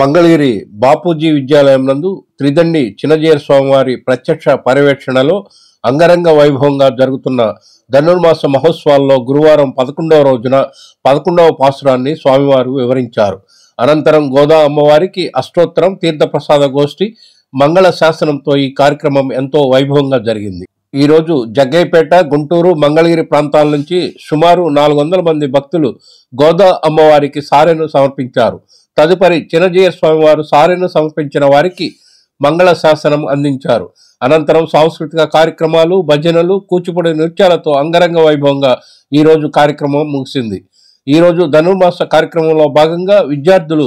మంగళగిరి బాపూజీ విద్యాలయం నందు త్రిదండి చినజీయర్ స్వామివారి ప్రత్యక్ష పర్యవేక్షణలో అంగరంగ వైభవంగా జరుగుతున్న ధనుర్మాస మహోత్సవాల్లో గురువారం 11వ రోజున 11వ పాసురాన్ని స్వామివారు వివరించారు. అనంతరం గోదా అమ్మవారికి అష్టోత్తరం, తీర్థప్రసాద గోష్ఠి, మంగళ శాసనంతో ఈ కార్యక్రమం ఎంతో వైభవంగా జరిగింది. ఈరోజు జగ్గయ్యపేట, గుంటూరు, మంగళగిరి ప్రాంతాల నుంచి సుమారు 400 మంది భక్తులు గోదా అమ్మవారికి సారెను సమర్పించారు. తదుపరి చినజీయర్ స్వామివారు సారెను సమర్పించిన వారికి మంగళ శాసనం అందించారు. అనంతరం సాంస్కృతిక కార్యక్రమాలు, భజనలు, కూచిపూడి నృత్యాలతో అంగరంగ వైభవంగా ఈరోజు కార్యక్రమం ముగిసింది. ఈరోజు ధనుర్మాస కార్యక్రమంలో భాగంగా విద్యార్థులు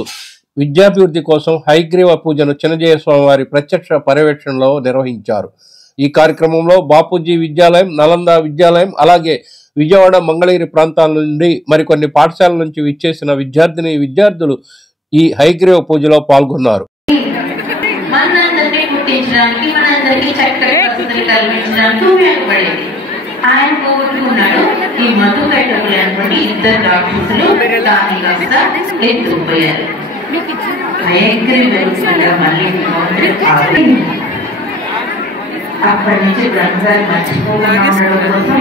విద్యాభివృద్ధి కోసం హయగ్రీవ పూజను చినజీయర్ స్వామివారి ప్రత్యక్ష పర్యవేక్షణలో నిర్వహించారు. ఈ కార్యక్రమంలో బాపూజీ విద్యాలయం, నలంద విద్యాలయం, అలాగే విజయవాడ, మంగళగిరి ప్రాంతాల నుండి మరికొన్ని పాఠశాలల నుంచి విచ్చేసిన విద్యార్థులు ఈ హయగ్రీవ పూజలో పాల్గొన్నారు. ఆయన కోరుకున్నాడు. ఈ మధు కైటకులు అనుకోండి, ఇద్దరు రాక్షసులు దాని కాస్త ఎత్తుకుపోయారు. అక్కడి నుంచి గంగారు మర్చిపోకుండా ఉండడం కోసం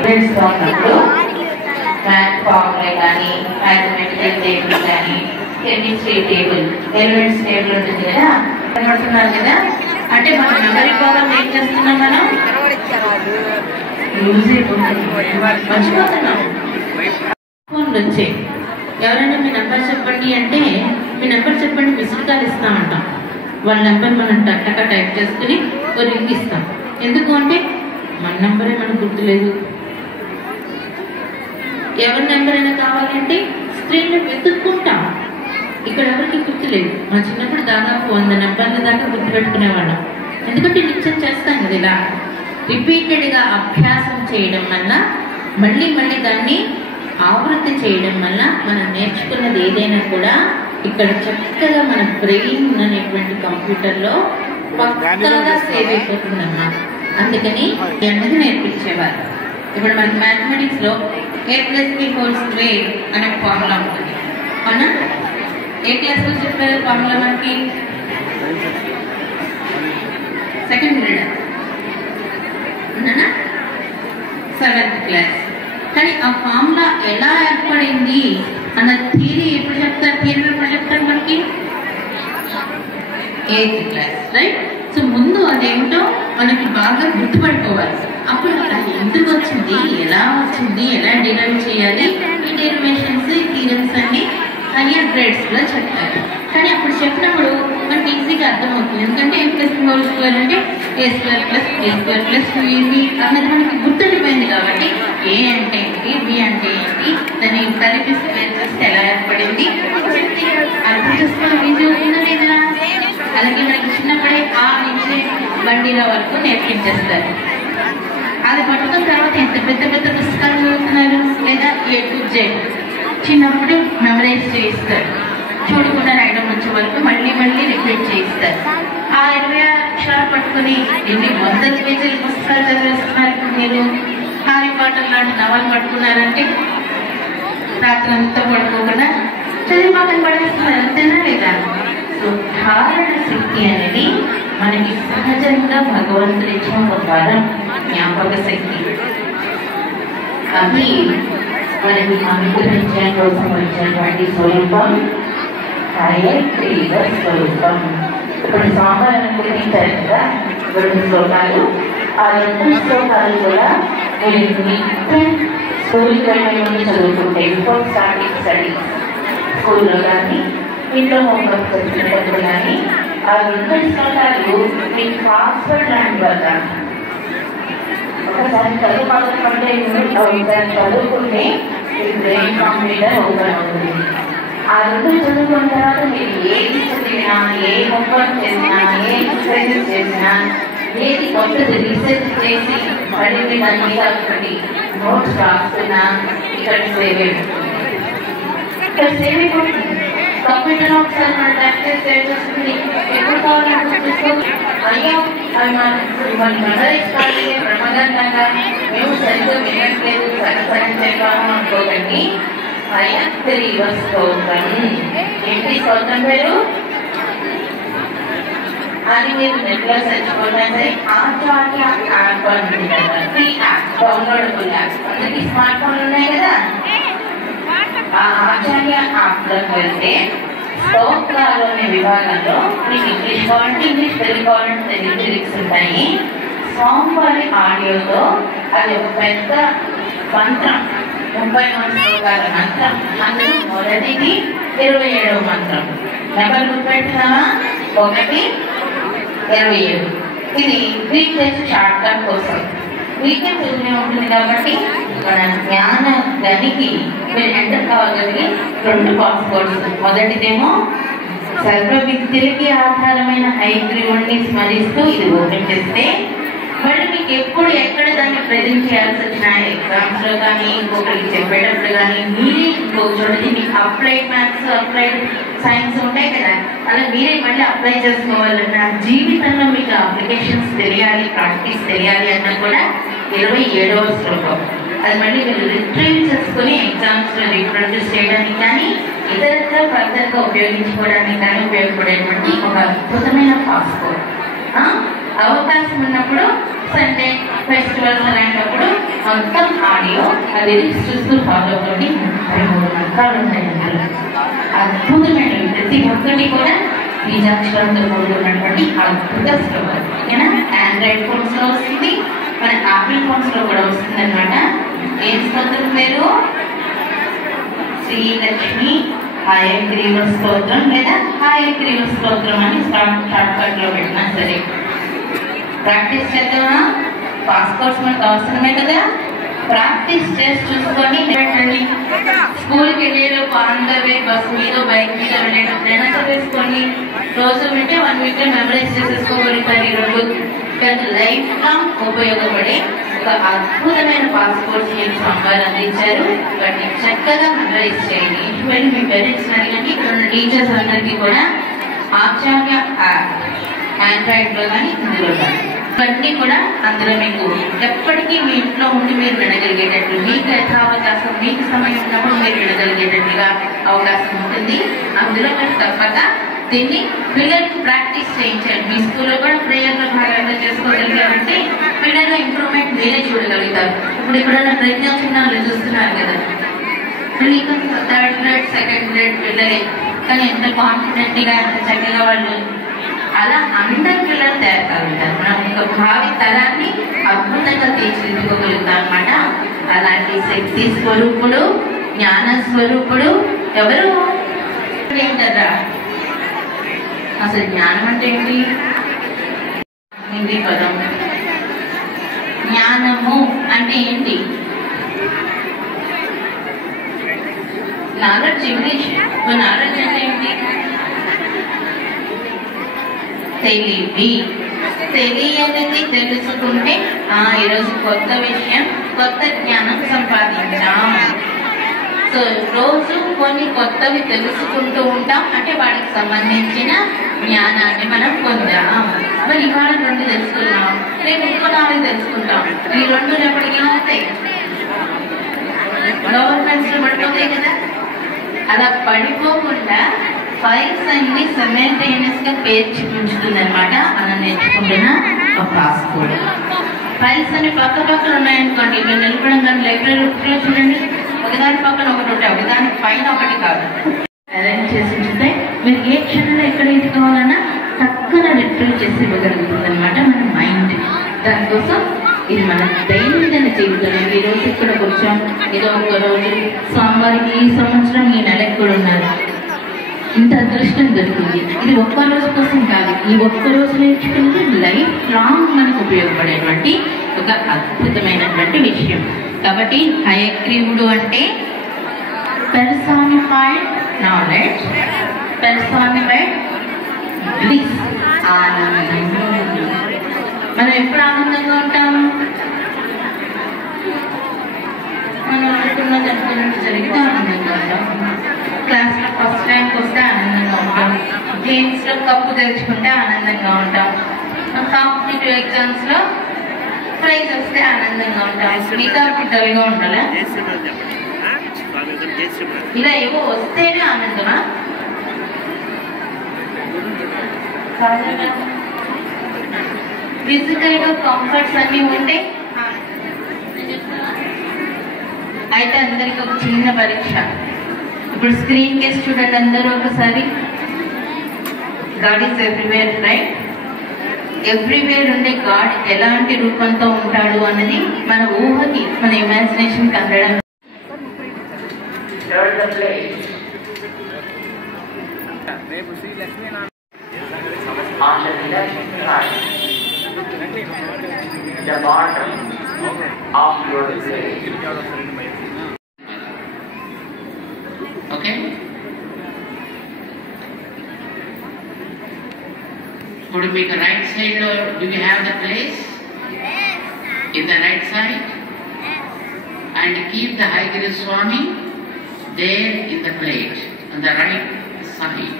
ఫార్ములే కానీ, మ్యాథమెటికల్ టేబుల్ కానీ, కెమిస్ట్రీ టేబుల్, ఎలిమెంట్స్ టేబుల్ ఉంటుంది కదా, కనబడుతున్నారు కదా. అంటే మన మెమరీ పవర్ ఏం చేస్తున్నాం, మనం మర్చిపోతున్నాం. ఫోన్లు వచ్చాయి, ఎవరైనా మీ నెంబర్ చెప్పండి అంటే మీ నెంబర్ చెప్పండి, మిస్డ్ కాల్ ఇస్తామంటాం. వాళ్ళ నెంబర్ మనం టక్క టైప్ చేసుకుని ఒక లింక్ ఇస్తాం. ఎందుకు అంటే మన నెంబరే మనకు గుర్తులేదు. ఎవరి నెంబర్ అయినా కావాలంటే స్క్రీన్ లో వెతుక్కుంటాం. ఇక్కడ ఎవరికి గుర్తులేదు. మా చిన్నప్పుడు దాదాపు 100 నెంబర్ల దాకా గుర్తుపెట్టుకునేవాళ్ళం. ఎందుకంటే నిత్యం చేస్తాం కదా. ఇలా రిపీటెడ్గా అభ్యాసం చేయడం వల్ల, మళ్ళీ దాన్ని ఆవృత్తి చేయడం వల్ల మనం నేర్చుకున్నది ఏదైనా కూడా ఇక్కడ చక్కగా మన బ్రెయిన్ అనేటువంటి కంప్యూటర్లో పక్కగా సేవ్ అయిపోతుంది అన్నమాట. అందుకని అన్నది నేర్పించేవారు. ఇప్పుడు మనకి మ్యాథమెటిక్స్ లో a+b² అనే ఫార్ములా ఉంటుంది. అవునా? ఏ క్లాస్ లో చెప్పారు ఫార్ములా? మనకి సెకండ్ గ్రేడ్, 7th క్లాస్. కానీ ఆ ఫార్ములా ఎలా ఏర్పడింది అన్న థియరీ ఎప్పుడు చెప్తారు మనకి 8th క్లాస్, రైట్? సో ముందు అదేమిటో మనకి బాగా గుర్తుపట్టుకోవాలి. అప్పుడు అది ఎందుకు వచ్చింది, ఎలా వచ్చింది, ఎలా డిరైవ్ చేయాలి, ఈ డెరివేషన్స్, ఈ థీరమ్స్ అన్ని హయ్యర్ గ్రేడ్స్ లో చెప్తారు. కానీ అప్పుడు చెప్పినప్పుడు మనకి ఈజీగా అర్థమవుతుంది. ఎందుకంటే a+b² అంటే a²+b² అన్నది మనకి గుర్తుండిపోయింది. కాబట్టి ఏ అంటే ఏంటి, బి అంటే ఏంటి, దాన్ని కలిపి స్క్వేర్ చేస్తే ఎలా ఏర్పడింది అర్థం చేసుకోవడం ఈజీ అవుతుందా లేదా? అలాగే మనకి చిన్నప్పుడే ఆ నుంచి బండిల వరకు నేర్పించేస్తారు. అది పట్టుకున్న తర్వాత ఎంత పెద్ద పుస్తకాలు చదువుతున్నారు, లేదా A to Z చిన్నప్పుడు మెమరైజ్ చేయిస్తారు. చూడకుండా రాయడం వచ్చే వరకు మళ్ళీ రిపీట్ చేయిస్తారు. ఆ 20 అక్షరాలు పట్టుకుని ఎన్ని 100 పేజీల పుస్తకాలు చదివేస్తున్నారు. మీరు హారీ పాటర్ లాంటి నవలు పట్టుకున్నారంటే రాత్రి అంతా పడుకోకుండా చదివి పక్కన పడేస్తున్నారు. అంతేనా లేదా? సో ధారణ శక్తి అనేది మనకి సహజంగా భగవంతుడు ఇచ్చిన ఒక వరం, జ్ఞాపక శక్తి. అది మనకి అనుగ్రహించడం కోసం వచ్చినటువంటి స్వరూపం హయగ్రీవ స్వరూపం. ఇప్పుడు స్వామివారు అనుగ్రహించారు కదా 2 శ్లోకాలు. ఆ 2 శ్లోకాలు కూడా మీరు నిత్యం స్కూల్కి వెళ్ళే ముందు చదువుకుంటే, బిఫోర్ స్టార్టింగ్ స్టడీస్ స్కూల్లో కానీ ఇంట్లో హోంవర్క్ చదువుకునేటప్పుడు కానీ ఆ 2 శ్లోకాలు మీకు పాస్వర్డ్ లాంటి వల్ల ఒకసారి చదువుకుంటే చదువుకుంటే బ్రెయిన్ కంప్యూటర్ ఓపెన్ అవుతుంది. ఆ 2 చదువుకున్న తర్వాత మీరు ఏది చదివినా, ఏ హోంవర్క్ చేసినా, ఏ ఎక్సర్సైజెస్ చేసినా, ఏది కొత్తది రీసెర్చ్ చేసి మళ్ళీ దాని మీద ఒకటి నోట్స్ రాస్తున్నా ఇక్కడ సేవ్ అయిపోతుంది. ఇక్కడ సేవ్ అయిపోతుంది. కంప్యూటర్ ఒకసారి మన ప్రాక్టీస్ చేస్తుంది. ఎప్పుడు కావాలంటే అయ్యో అవి మన మెమరీస్ కాదు, ప్రమాదంగా మేము సరిగ్గా వినట్లేదు, సరిగ్గా అనుకోకండి. హయగ్రీవ స్తోత్రం. ఏంటి స్తోత్రం పేరు? అది మీరు నెట్లో సెర్చ్ కొట్టండి. ఆచార్య యాప్ అని ఫ్రీ యాప్, డౌన్లోడబుల్ యాప్. అందరికి స్మార్ట్ ఫోన్ ఉన్నాయి కదా, ఆ ఆచార్య యాప్ లోకి వెళ్తే స్తోత్రాలు అనే విభాగంలో మీకు ఇంగ్లీష్ కావాలంటే ఇంగ్లీష్, తెలుగు కావాలంటే తెలుగు లిరిక్స్ ఉంటాయి. స్వామివారి ఆడియోతో అది ఒక పెద్ద మంత్రం, 33 శ్లోకాల మంత్రం. అందులో మొదటిది 27వ మంత్రం. నెంబర్ గుర్తుపెట్టినామా? 1, 27. ఇది వీకెండ్ షార్ట్ కట్ కోసం. వీకెండ్ ఉంటుంది కాబట్టి మన జ్ఞాన గనికి మీరు ఎంటర్ కావగలిగి 2 పాస్పోర్ట్స్. మొదటిదేమో సర్వ విద్యలకి ఆధారమైన హయగ్రీవుడిని స్మరిస్తూ ఇది ఓపెన్ చేస్తే మళ్ళీ మీకు ఎప్పుడు ఎక్కడ దాన్ని ప్రజెంట్ చేయాల్సి వచ్చినా ఎగ్జామ్స్ లో కానీ ఇంకొకరికి చెప్పేటప్పుడు కానీ మీరే ఇంకో చోటది మీకు అప్లైడ్ మ్యాథ్స్, అప్లైడ్ సైన్స్ ఉంటాయి కదా, అలా మీరే మళ్ళీ అప్లై చేసుకోవాలన్నా, జీవితంలో మీకు అప్లికేషన్స్ తెలియాలి, ప్రాక్టీస్ తెలియాలి అన్నా కూడా 27వ శ్లోకం. అది మళ్ళీ మీరు రిట్రీవ్ చేసుకుని ఎగ్జామ్స్ లో రీప్రొడ్యూస్ చేయడానికి కానీ ఇతరత్ర ఫర్దర్ గా ఉపయోగించుకోవడానికి కానీ ఉపయోగపడేటువంటి ఒక అద్భుతమైన పాస్పోర్ట్. అవకాశం ఉన్నప్పుడు సండే ఫెస్టివల్స్ అలాంటప్పుడు మొత్తం ఆడియో అది చూస్తూ ఫాలో అవ్వండి. 33 మంత్రాలు ఉన్నాయి అందులో. అద్భుతమైన ప్రతి ఒక్కటి కూడా బీజాక్షరంతో కూడుకున్నటువంటి అద్భుత శ్లోకం. ఓకేనా? ఆండ్రాయిడ్ ఫోన్స్ లో వస్తుంది, మన ఆపిల్ ఫోన్స్ లో కూడా వస్తుంది అనమాట. ఏం స్తోత్రం పేరు? శ్రీలక్ష్మి హయగ్రీవ స్తోత్రం లేదా హయగ్రీవ స్తోత్రం అని షార్ట్ కట్ లో పెట్టినా సరే. ప్రాక్టీస్ చేద్దామా? పాస్పోర్ట్స్ మనకు అవసరమే కదా, ప్రాక్టీస్ చేసి చూసుకొని పెట్టండి. స్కూల్కి వెళ్ళేలోపు ఆంధ్రవే బస్ మీద బైక్ మీద వెళ్ళేటప్పుడైనా చదివేసుకోండి. రోజు వింటే 1 వీక్ లో మెమరైజ్ చేసేసుకోగలుగుతారు. ఈ 2 లైఫ్ లాంగ్ ఉపయోగపడే ఒక అద్భుతమైన పాస్పోర్ట్స్ మీకు స్వామివారు అందించారు. వాటిని చక్కగా మెమరైజ్ చేయండి. వెళ్ళి మీ పేరెంట్స్ అడిగండి. ఇక్కడ ఉన్న టీచర్స్ అందరికీ కూడా ఆచార్య యాప్ ఆండ్రాయిడ్ లో కానీ ఇందులో కానీ ఇవన్నీ కూడా అందులో మీకు ఎప్పటికీ మీ ఇంట్లో ఉండి మీరు వినగలిగేటట్లు, మీకు ఎట్లా అవకాశం, మీకు సమయం ఉన్నప్పుడు మీరు వినగలిగేటట్లుగా అవకాశం ఉంటుంది. అందులో మీరు తప్పక దీన్ని పిల్లలకి ప్రాక్టీస్ చేయించండి. మీ స్కూల్లో కూడా ప్రేయర్లో భాగంగా చేసుకోగలిగారంటే పిల్లల ఇంప్రూవ్మెంట్ మీరే చూడగలుగుతారు. ఇప్పుడు ఎప్పుడైనా ప్రజ్ఞా చిన్నాలు చూస్తున్నారు కదా, మీకు 3rd గ్రేడ్ 2nd గ్రేడ్ పిల్లలే, కానీ ఎంత కాన్ఫిడెంట్ గా ఎంత చక్కగా వాళ్ళు అలా అందరి పిల్లలు తయారు కాగలుగుతారు. మనం ఒక భావి తరాన్ని అద్భుతంగా తీర్చిదిద్దుకోగలుగుతాం అనమాట. అలాంటి శక్తి స్వరూపుడు, జ్ఞాన స్వరూపుడు ఎవరు? ఏంటరా అసలు జ్ఞానం అంటే ఏంటి? హిందీ పదం. జ్ఞానము అంటే ఏంటి? Knowledge English. నాలెడ్జ్ అంటే ఏంటి? తెలివి. తెలియనిది తెలుసుకుంటే ఈరోజు కొత్త విషయం, కొత్త జ్ఞానం సంపాదించాం. సో రోజు కొన్ని కొత్తవి తెలుసుకుంటూ ఉంటాం, అంటే వాటికి సంబంధించిన జ్ఞానాన్ని మనం పొందాం. మరి ఇవాళ 2 తెలుసుకున్నాం, రేపు ఇంకో 4 తెలుసుకుంటాం. ఈ 2 ఎప్పటికీ ఏమవుతాయి? గవర్నమెంట్స్ లో పడిపోతాయి కదా. అలా పడిపోకుండా ఫైల్స్ అన్ని సైమల్టేనియస్ గా పేర్చి ఉంచుతుంది అనమాట. మనం నేర్చుకుంటున్న ఒక పాస్పోర్ట్. ఫైల్స్ అన్ని పక్క పక్కన ఉన్నాయనుకోండి, మీరు నిలబడం కానీ లైబ్రరీలో చూడండి, ఒకదాని పక్కన ఒకటి ఉంటాయి, ఒకదాని పైన ఒకటి కాదు. అరేంజ్ చేసి ఉంచితే మీరు ఏ క్షణంలో ఎక్కడ ఏది కావాలన్నా చక్కన రిట్రీవ్ చేసి ఇవ్వగలుగుతుంది అనమాట మన మైండ్. దానికోసం ఇది మన దైనందిన జీవితంలో ఈ రోజు ఇక్కడ వచ్చాం, ఏదో ఒక రోజు స్వామివారికి ఈ సంవత్సరం ఈ నెలకు కూడా ఉన్నారు, ఇంత అదృష్టం దొరికింది. ఇది ఒక్క రోజు కోసం కాదు, ఈ ఒక్క రోజు నేర్చుకున్నది లైఫ్ లాంగ్ మనకు ఉపయోగపడేటువంటి ఒక అద్భుతమైనటువంటి విషయం. కాబట్టి హయగ్రీవుడు అంటే పర్సానిఫైడ్ నాలెడ్జ్, పర్సానిఫైడ్ బ్లిస్, ఆనందం. మనం ఎప్పుడు ఆనందంగా ఉంటాం? మనం అనుకున్నది జరిగితే ఆనందంగా ఉంటాం. క్లాస్ లో ఫస్ట్ ర్యాంక్ వస్తే ఆనందంగా ఉంటాం, గేమ్స్ లో కప్పు తెచ్చుకుంటే ఆనందంగా ఉంటాం, కాంపిటేటివ్ ఎగ్జామ్స్ లో ప్రైజ్ వస్తే ఆనందంగా ఉంటాం. మిగతా డల్గా ఉండాలా? ఇలా ఏవో వస్తేనే ఆనందమా? ఫిజికల్ గా కంఫర్ట్స్ అన్ని ఉంటే అయితే అందరికి ఒక చిన్న పరీక్ష. ఇప్పుడు స్క్రీన్ కేస్ చూడండి అందరూ ఒకసారి. God is everywhere, right? Everywhere ఉండే గాడ్ ఎలాంటి రూపంతో ఉంటాడు అన్నది మన ఊహకి, మన ఇమాజినేషన్ కి అందడం. On the left side, the bottom of your plate. Okay? Could you make a right side, or do you have the place? In the right side? And keep the Hayagiri Swami there in the plate, on the right side.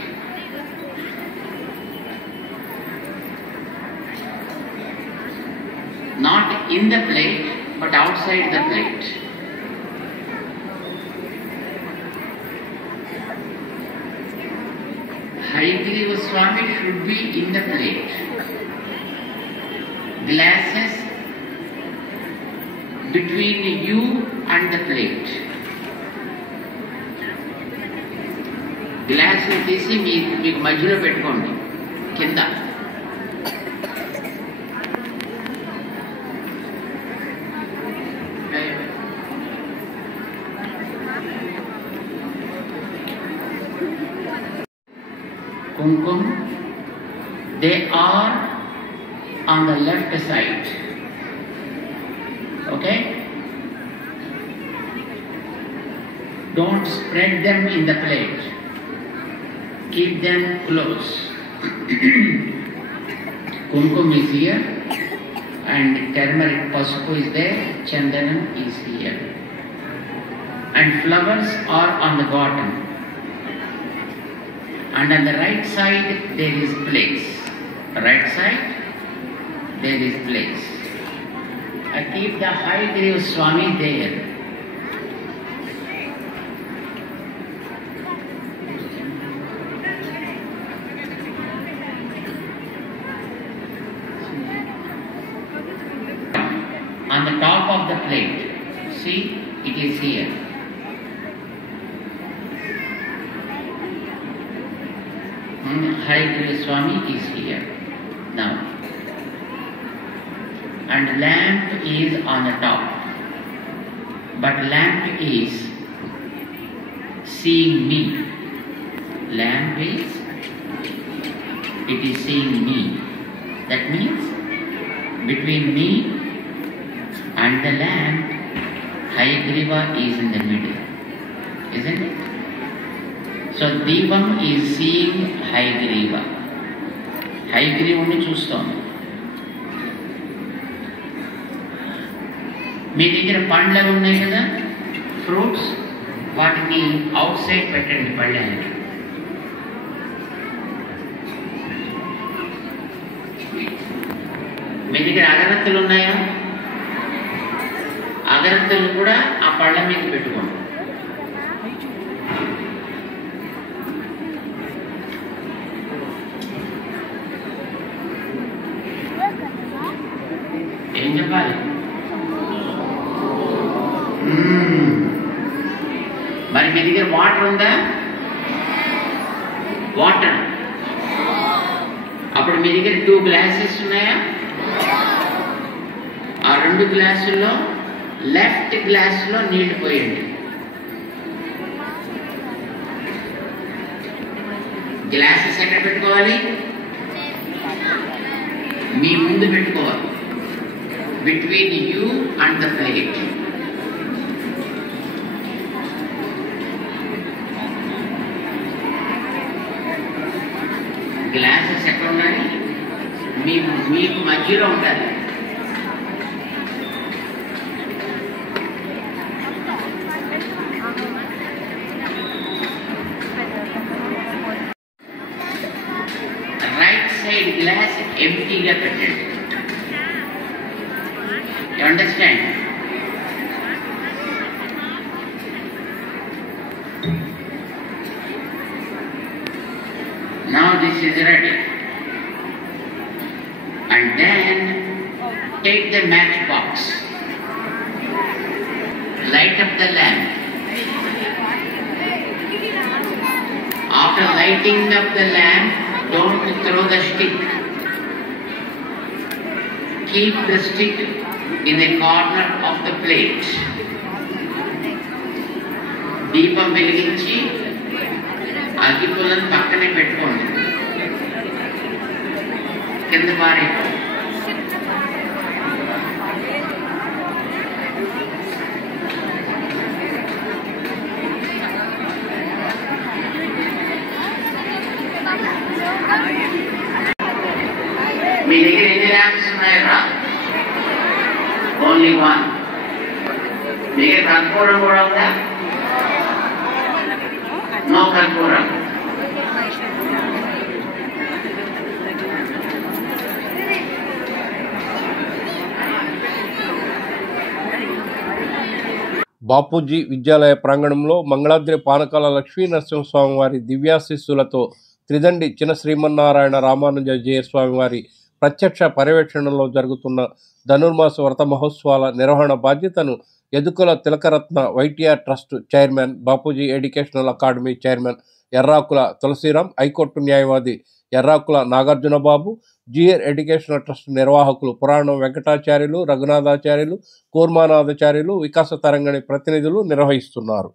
Not in the plate, but outside the plate. Hayagiri Swami should be in the plate. Glasses between you and the plate. Glass తీసి మీకు మధ్యలో పెట్టుకోండి కింద. కుంకుమ, they are on the left side. Okay? Don't spread them in the plate. Keep them close. Kumkum is here and turmeric pasupu is there, chandanam is here. And flowers are on the bottom. And on the right side there is place. Right side there is place. I keep the Hayagiri Swami there. On the top of the plate, see, it is here. Hayagiri Swami is here now, and lamp is on the top, but lamp is seeing me. Lamp is, it is seeing me. That means between me and the lamp, Hayagriva is in the middle, isn't it? So Devam is seeing Hayagriva. Hayagriva చూస్తాం. మీ దగ్గర పండ్లు ఉన్నాయి కదా, fruits, వాటిని out side పెట్టండి పళ్ళని. మీ దగ్గర అగరత్తులు ఉన్నాయా? అగరత్తులు కూడా ఆ పళ్ళ మీద పెట్టుకోండి. ఏం చెప్పాలి? మరి మీ దగ్గర వాటర్ ఉందా? వాటర్. అప్పుడు మీ దగ్గర 2 గ్లాసెస్ ఉన్నాయా? ఆ 2 గ్లాసుల్లో లెఫ్ట్ గ్లాసులో నీళ్లు పోయండి. గ్లాసెస్ ఎక్కడ పెట్టుకోవాలి? మీ ముందు పెట్టుకోవాలి, between you and the plate. Glasses ఎక్కడ ఉండాలి? మీకు మధ్యలో ఉండాలి. రైట్ సైడ్ గ్లాస్ ఎంటీగా పెట్టండి. You understand? this is ready. And then take the matchbox, light up the lamp. After lighting up the lamp, don't throw the stick. Keep the stick in the corner of the plate. దీపం వెలిగించి అగ్గిపుల్లను పక్కనే పెట్టుకోండి, కింద పారేయండి. మీ దగ్గర ఎన్ని lamps ఉన్నాయా? Only one. మీ దగ్గర కర్పూరం కూడా ఉందా? నో కర్పూరం. బాపూజీ విద్యాలయ ప్రాంగణంలో మంగళాద్రి పానకాల లక్ష్మీ నరసింహస్వామి వారి దివ్యాశీస్సులతో త్రిదండి చిన శ్రీమన్నారాయణ రామానుజ జయస్వామి వారి ప్రత్యక్ష పర్యవేక్షణలో జరుగుతున్న ధనుర్మాస వ్రత మహోత్సవాల నిర్వహణ బాధ్యతను యదుకుల తిలకరత్న YTR trust chairman, Bapuji educational academy chairman Errakula Tulasiram, high court న్యాయవాది Errakula Nagarjunababu, GR educational trust నిర్వాహకులు పురాణం వెంకటాచార్యులు, రఘునాథాచార్యులు, కూర్మానాథాచార్యులు, వికాస తరంగిణి ప్రతినిధులు నిర్వహిస్తున్నారు.